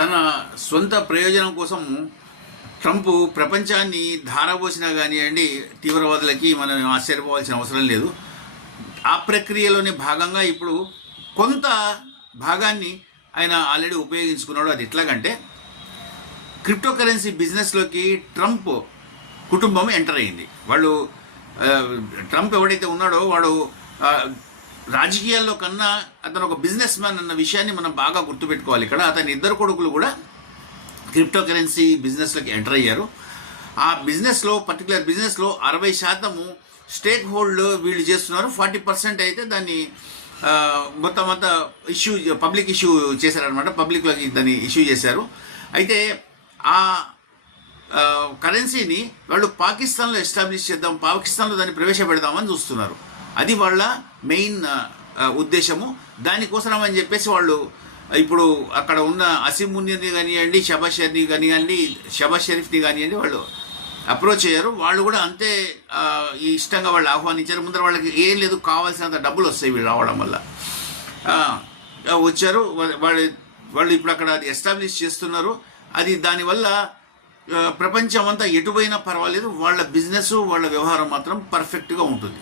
తన సొంత ప్రయోజనం కోసం ట్రంప్ ప్రపంచాన్ని ధారపోసినా కానివ్వండి, తీవ్రవాదులకి మనం ఆశ్చర్యపోవాల్సిన అవసరం లేదు. ఆ ప్రక్రియలోనే భాగంగా ఇప్పుడు కొంత భాగాన్ని ఆయన ఆల్రెడీ ఉపయోగించుకున్నాడు. అది ఎట్లాగంటే క్రిప్టో కరెన్సీ బిజినెస్లోకి ట్రంప్ కుటుంబం ఎంటర్ అయింది. వాళ్ళు ట్రంప్ ఎవడైతే ఉన్నాడో వాడు రాజకీయాల్లో కన్నా అతను ఒక బిజినెస్ మ్యాన్ అన్న విషయాన్ని మనం బాగా గుర్తుపెట్టుకోవాలి. ఇక్కడ అతని ఇద్దరు కొడుకులు కూడా క్రిప్టో కరెన్సీ బిజినెస్లోకి ఎంటర్ అయ్యారు. ఆ బిజినెస్లో పర్టికులర్ బిజినెస్లో 60% స్టేక్ హోల్డ్ వీళ్ళు చేస్తున్నారు. 40% అయితే దాన్ని మొత్తం అంతా పబ్లిక్ ఇష్యూ చేశారనమాట. పబ్లిక్లోకి దాన్ని ఇష్యూ చేశారు. అయితే ఆ కరెన్సీని వాళ్ళు పాకిస్తాన్లో ఎస్టాబ్లిష్ చేద్దాం, పాకిస్తాన్లో దాన్ని ప్రవేశపెడదామని చూస్తున్నారు. అది వాళ్ళ మెయిన్ ఉద్దేశము. దానికోసం అని చెప్పేసి వాళ్ళు ఇప్పుడు అక్కడ ఉన్న అసీమున్నీని కానివ్వండి, షబాజ్ షరీఫ్ని కానివ్వండి వాళ్ళు అప్రోచ్ అయ్యారు. వాళ్ళు కూడా అంతే ఇష్టంగా వాళ్ళు ఆహ్వానించారు. ముందర వాళ్ళకి ఏం లేదు, కావాల్సినంత డబ్బులు వస్తాయి వీళ్ళు రావడం వల్ల. వచ్చారు వాళ్ళు ఇప్పుడు అక్కడ అది ఎస్టాబ్లిష్ చేస్తున్నారు. అది దానివల్ల ప్రపంచం అంతా ఎటుపోయినా పర్వాలేదు, వాళ్ళ బిజినెస్ వాళ్ళ వ్యవహారం మాత్రం పర్ఫెక్ట్గా ఉంటుంది.